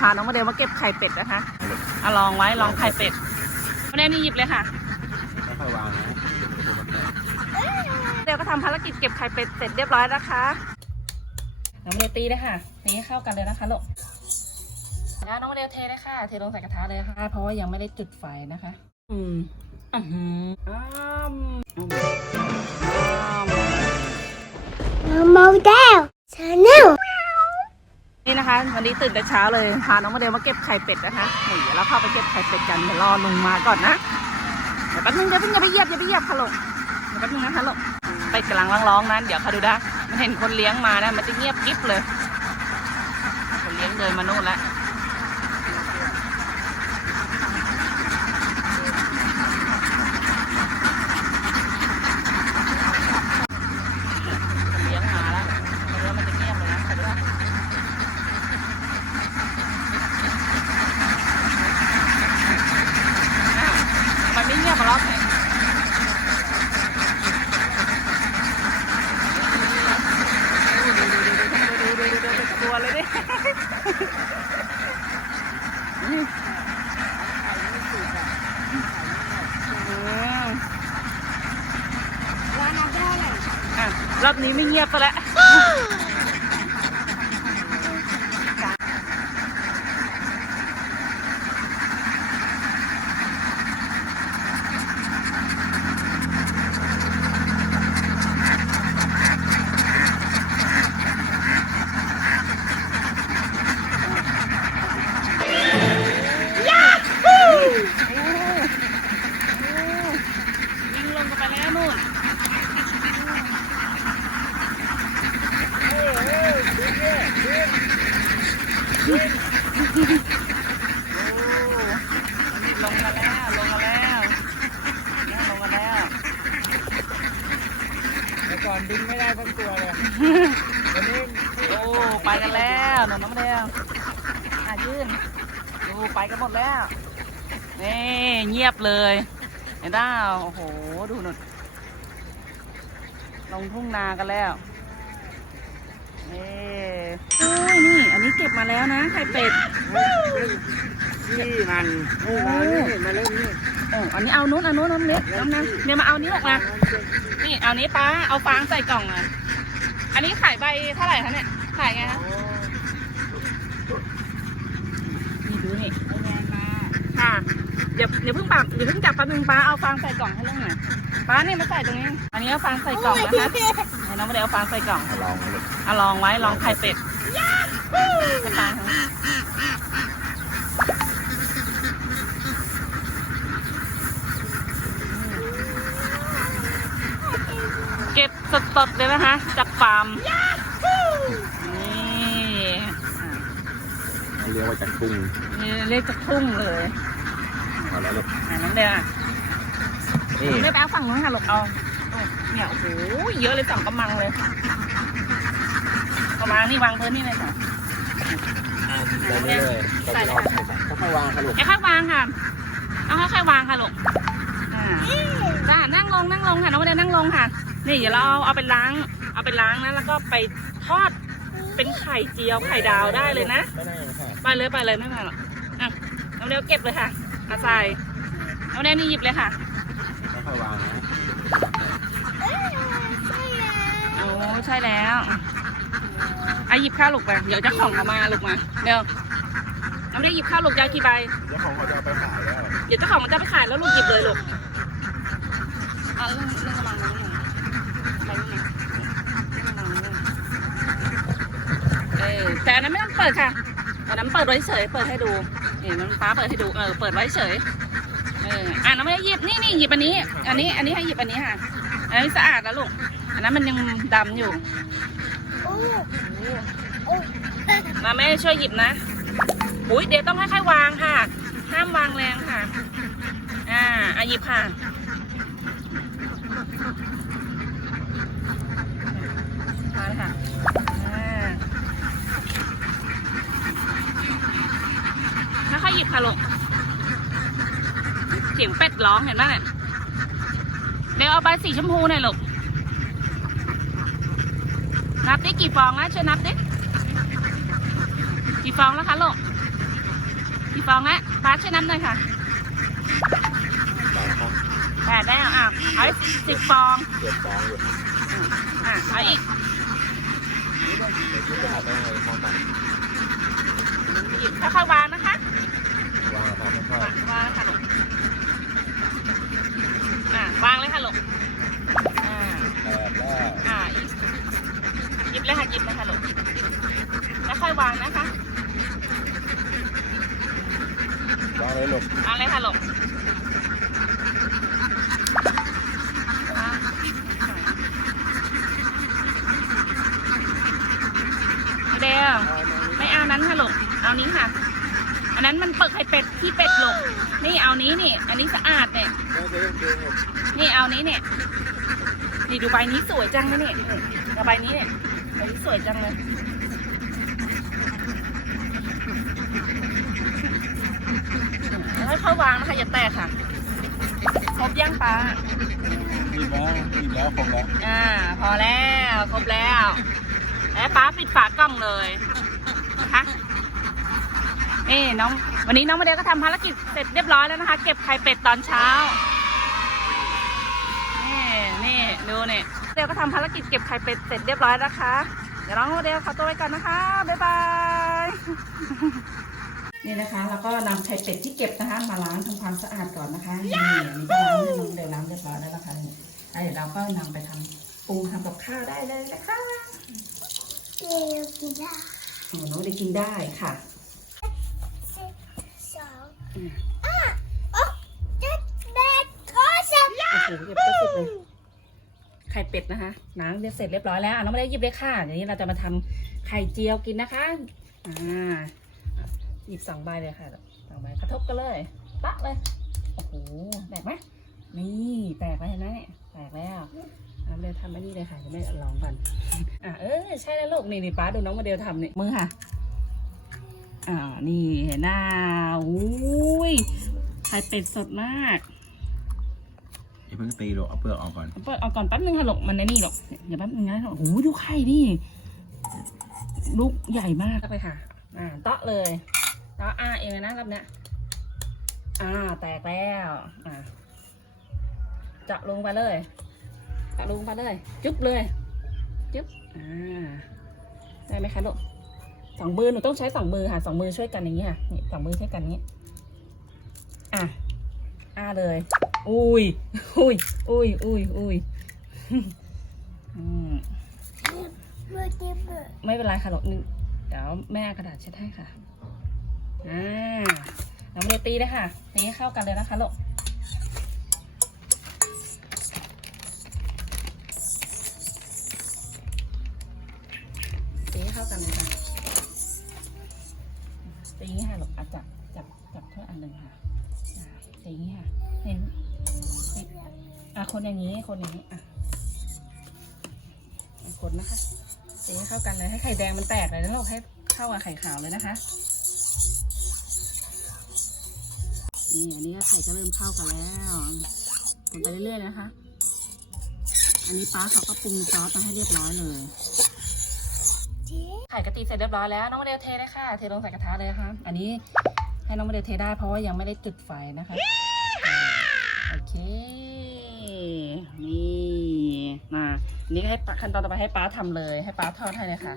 พาน้องโมเดลมาเก็บไข่เป็ดนะคะอะลองไว้ลองไข่เป็ดโมเดลนี่หยิบเลยค่ะค่อยวางนะเดลก็ทำภารกิจเก็บไข่เป็ดเสร็จเรียบร้อยนะคะน้องโมเดลตีเลยค่ะตีให้เข้ากันเลยนะคะลูกแล้วน้องโมเดลเทเลยค่ะ เทลงใส่กระทะเลยค่ะ เพราะว่ายังไม่ได้จุดไฟนะคะ อืมอือหืออ้ามอืมอ้าม Model Channel นะคะวันนี้ตื่นแต่เช้าเลยพาน้องมาเดลมาเก็บไข่เป็ดนะคะนี่เดี๋ยวเราเข้าไปเก็บไข่เป็ดกันเดี๋ยวรอลุงมาก่อนนะเดี๋ยวแป๊บนึงเดี๋ยวเพิ่งอย่าไปเหยียบอย่าไปเหยียบค่ะลูกเดี๋ยวแป๊บนึงนะคะลูกเป็ดกำลังร้องๆนั้นเดี๋ยวค่ะดูนะมันเห็นคนเลี้ยงมานะมันจะเงียบกริบเลยคนเลี้ยงเดินมาโน่นแล้ว อะรอบนี้ไม่เงียบไปแล้ว วิ่งลงกันไปแล้วนู่นโอ้ นี่ลงมาแล้ว ลงมาแล้วนี่ลงมาแล้วแต่ก่อนดึงไม่ได้สักตัวเลยวันนี้โอ้ไปกันแล้วหนูน้องแดงอะยื่นดูไปกันหมดแล้วนี่เงียบเลยเห็นด้าโอ้โหดูหนุนลงทุ่งนากันแล้วนี่ โอ้ยนี่ อันนี้เก็บมาแล้วนะไข่เป็ด นี่มันนี่มานี่มาเล่นนี่โอ้อันนี้เอานู้นเอานู้นเอาเน็ตน้ำนะเนี่ยมาเอานี้ออกมา นี่เอานี้ป้าเอาฟางใส่กล่องอะ อันนี้ขายใบเท่าไหร่คะเนี่ย ขายไงคะ นี่ดูนี่ค่ะ เดี๋ยวเดี๋ยวเพิ่งปักเดี๋ยวเพิ่งจับแป๊บนึงป้าเอาฟางใส่กล่องให้ลุงหน่อยป้านี่มาใส่ตรงนี้ อันนี้เอาฟางใส่กล่องนะคะให้ น้องไม่ได้เอาฟางใส่กล่องลองมาเลยเอาลองไว้ลองไข่เป็ดจะตายทั้งเก็บสดๆเลยนะคะ จากฟาร์มนี่อะเรียกว่าจากกุ้งนี่เรียกจากทุ่งเลยมาแล้วลูกอ่าน้องเดียอะนี่ไม่ไปเอาฝั่งนู้นค่ะลูกเอาโอ้ เนี่ยโอ้โหเยอะเลยสองกำมังเลยกำมังนี่วางพื้นนี่เลยค่ะแบบนี้เลยใส่เลยค่ะค่อยๆวางค่ะลูกค่อยๆวางค่ะต้องค่อยๆวางค่ะลูกอ่าจ้านั่งลงนั่งลงค่ะน้องเดียนั่งลงค่ะ นี่เดี๋ยวเราเอาไปล้าง เอาไปล้างนะแล้วก็ไปทอดเป็นไข่เจียวไข่ดาวได้เลยนะไม่ได้ค่ะไปเลยไปเลยไม่เป็นไรหรอกอะน้องเดียวเก็บเลยค่ะมาใส่น้องเดียวนี่หยิบเลยค่ะค่อยๆวางนะโอ้ ใช่แล้วอะหยิบข้าวลูกไปเดี๋ยวเจะของเอามาลูกมาเดี๋ยวน้องได้หยิบข้าวลูกยาวกี่ใบเดี๋ยวของเขาจะเอาไปขายแล้ว เดี๋ยวเจ้าของมันจะไปขายแล้วลูกหยิบเลยลูกอะเรื่องเรื่องกำลังนี้ไปนี่เออแต่อันนั้นไม่ต้องเปิดค่ะอันนั้นเปิดไว้เฉยเปิดให้ดูนี่มันฟ้าเปิดให้ดูเออเปิดไว้เฉยเอออะน้องไม่ได้หยิบนี่นี่หยิบอันนี้ อันนี้อันนี้ให้หยิบอันนี้ค่ะอันนี้สะอาดแล้วลูก อันนั้นมันยังดำอยู่ มาแม่ช่วยหยิบนะ อุ้ยเดี๋ยวต้องค่อยๆวางค่ะ ห้ามวางแรงค่ะ อ่าอาหยิบค่ะ มาเลยค่ะ อ่าค่อยๆหยิบค่ะลูกเสียงเป็ดร้องเห็นไหมเนี่ยเดี๋ยวเอาใบสีชมพูหน่อยลูก นับดิกี่ฟองนะช่วยนับดิกี่ฟองแล้วคะลูกี่ฟองละป้าช่วยนับหน่อยค่ะแปดได้อะเอาสิบฟองเจ็ดฟองอยู่อะเอาอีกถ้าไปยังไงพร้อมกันหยิบค่อยๆวางนะคะ วางครับค่อยวางวางค่ะลูกอะวางเลยค่ะลูกอ่า ๆแปดแล้ว อ่าอีกหยิบเลยค่ะหยิบเลยค่ะลูกแล้วค่อยวางนะคะ วางเลยลูก วาง เลยค่ะลูกอะเดียวไม่เอานั้นค่ะลูกเอานี้ค่ะ อันนั้นมันเปิดไข่เป็ดที่เป็ดลูกนี่เอานี้นี่ อันนี้สะอาดเนี่ยไม่ใช่เองลูกนี่เอานี้เนี่ยนี่ดูใบนี้สวยจังนะเนี่ยใบนี้เนี่ยใบนี้สวยจังเลย ค่อยๆวางนะคะอย่าแตกค่ะครบย่างปลาหยิบแล้วหยิบแล้วครบแล้วอ่า พอแล้วครบแล้วแล้วป้าปิดฝากล้องเลยนะคะนี่น้อง วันนี้น้องมาเดียก็ทำภารกิจเสร็จเรียบร้อยแล้วนะคะ เก็บไข่เป็ดตอนเช้านี่นี่ดูเนี่ยเดียวก็ทำภารกิจเก็บไข่เป็ดเสร็จเรียบร้อยนะคะ เดี๋ยวน้องโมเดลขอตัวไปก่อนนะคะบ๊ายบาย นี่นะคะ แล้วก็นำไข่เป็ดที่เก็บนะคะ มาล้างทำความสะอาดก่อนนะคะนี่อันนี้ก็ล้างให้น้องโมเดลล้างเรียบร้อยแล้วนะคะนี่แล้วเดี๋ยวเราก็นำไปทำปรุงทำกับข้าวได้เลยนะคะเดี๋ยวกินได้โอ้น้องโมเดลกินได้ค่ะสองอืมอะโอ๊ะเจ็ดแปดเก้าสิบโอ้โหเก็บก็สิบเลยไข่เป็ดนะคะล้างเสร็จเรียบร้อยแล้วอะน้องโมเดลหยิบเลยค่ะเดี๋ยวนี้เราจะมาทำไข่เจียวกินนะคะ อ่า หยิบสองใบเลยค่ะสองใบกระทบกันเลยปะเลยโอ้โหแตกไหมนี่แตกแล้วเห็นไหมเนี่ยแตกแล้วน้องโมเดลทำไม่นี่เลยค่ะจะไม่ลองกันอะเออใช่แล้วลูกนี่นี่ป้าดูน้องโมเดลทำนี่มือค่ะอ่านี่เห็นหน้าอุ้ยไข่เป็ดสดมากอย่าเพิ่งตีลูกเอาเปลือกออกก่อนเปิดเอาก่อนแป๊บนึงค่ะลูกมันในนี่หรอกเดี๋ยวแป๊บนึงนะโอ้โหดูไข่นี่ลูกใหญ่มากเลยค่ะ อ่าเตาะเลย เตาะอ่าเองเลยนะรอบเนี้ยอ่าแตกแล้วอ่าเจาะลงไปเลยเจาะลงไปเลย จุ๊บเลยจุ๊บอ่าได้ไหมคะลูกสองมือหนูต้องใช้สองมือค่ะสองมือช่วยกันอย่างนี้ค่ะนี่สองมือช่วยกันอย่างนี้อะอ่าเลย อุ้ยอุ้ยอุ้ยอุ้ยอุ้ยอืมเมื่อกี้เปิดไม่เป็นไรค่ะลูกนี่เดี๋ยวแม่เอากระดาษเช็ดให้ค่ะ อ่าน้ำเนยตีเลยค่ะตีให้เข้ากันเลยนะคะลูกตีให้เข้ากันเลยค่ะตีงนี้ค่ะลูกอะจับจับจับถ้วยอันหนึ่งค่ะตีงนี้ค่ะเห็นอะคนอย่างนี้คนอย่างนี้อะคนนะคะตีให้เข้ากันเลยให้ไข่แดงมันแตกเลยแล้วเราให้เข้ากับไข่ขาวเลยนะคะ นี่อันนี้ก็ไข่ก็เริ่มเข้ากันแล้วคนไปเรื่อยๆนะคะ อันนี้ป้าเขาก็ปรุงซอสมาให้เรียบร้อยเลยไข่กะทิเสร็จเรียบร้อยแล้วน้องโมเดลเทเลยค่ะ เทลงใส่กระทะเลยค่ะ อันนี้ให้น้องโมเดลเทได้เพราะว่ายังไม่ได้จุดไฟนะคะ โอเค นี่มาอันนี้ให้ป้าขั้นตอนต่อไปให้ป้าทำเลย ให้ป้าทอดให้เลยค่ะ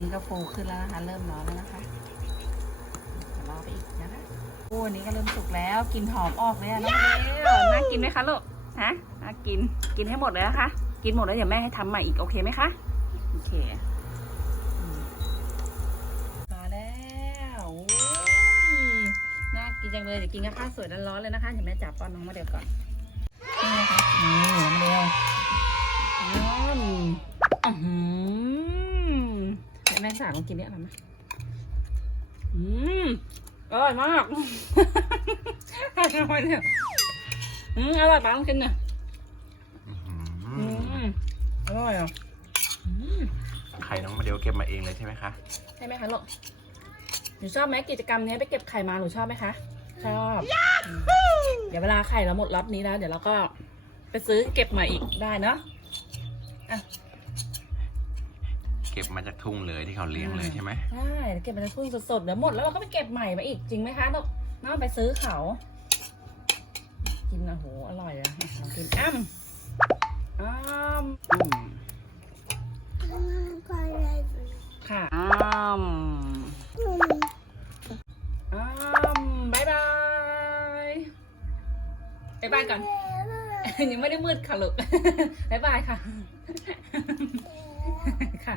นี่ก็ฟูขึ้นแล้วนะคะ เริ่มร้อนแล้วนะคะเดี๋ยวรอไปอีกนะคะ โอ้อันนี้ก็เริ่มสุกแล้วกลินหอมออกเลยอะน้องโมเดลน่ากินไหมคะลูกฮะน่ากินกินให้หมดเลยนะคะ กินหมดแล้วเดี๋ยวแม่ให้ทำใหม่อีกโอเคไหมคะโอเคมาแล้วโอ้ยน่ากินจังเลยเดี๋ยวกินกับข้าวสวยร้อนๆเลยนะคะเดี๋ยวแม่จับป้อนน้องมาเดี๋ยวก่อนนี่นะคะนี่มาเดียวอืมอื้อหือเดี๋ยวแม่สาวลองกินเนี่ยอร่อยไหมอืม อร่อยมากอร่อยเนี่ยอืมอร่อยปังกินเนี่ยอืมอร่อยอะอืมไข่น้องโมเดลเก็บมาเองเลยใช่ไหมคะ ใช่ไหมคะลูกหนูชอบไหมกิจกรรมเนี้ยไปเก็บไข่มาหนูชอบไหมคะ ชอบอืมเดี๋ยวเวลาไข่เราหมดล็อตนี้แล้ว เดี๋ยวเราก็ไปซื้อเก็บใหม่อีกได้เนาะเก็ ก็บมาจากทุ่งเลยที่เขาเลี้ยงเลยใช่ไหมใช่เก็บมาจากทุ่งสดๆเดี๋ยวหมดแล้วเราก็ไปเก็บใหม่มาอีกจริงไหมคะลูกน้องไปซื้อเขา กินนะโหอร่อยอะลองกินอ้ำอ้ำอืมค่ะอ้ำอ้ำบายบายบายบายก่อนยังไม่ได้มืดค่ะลูกบายบายค่ะ ค่ะ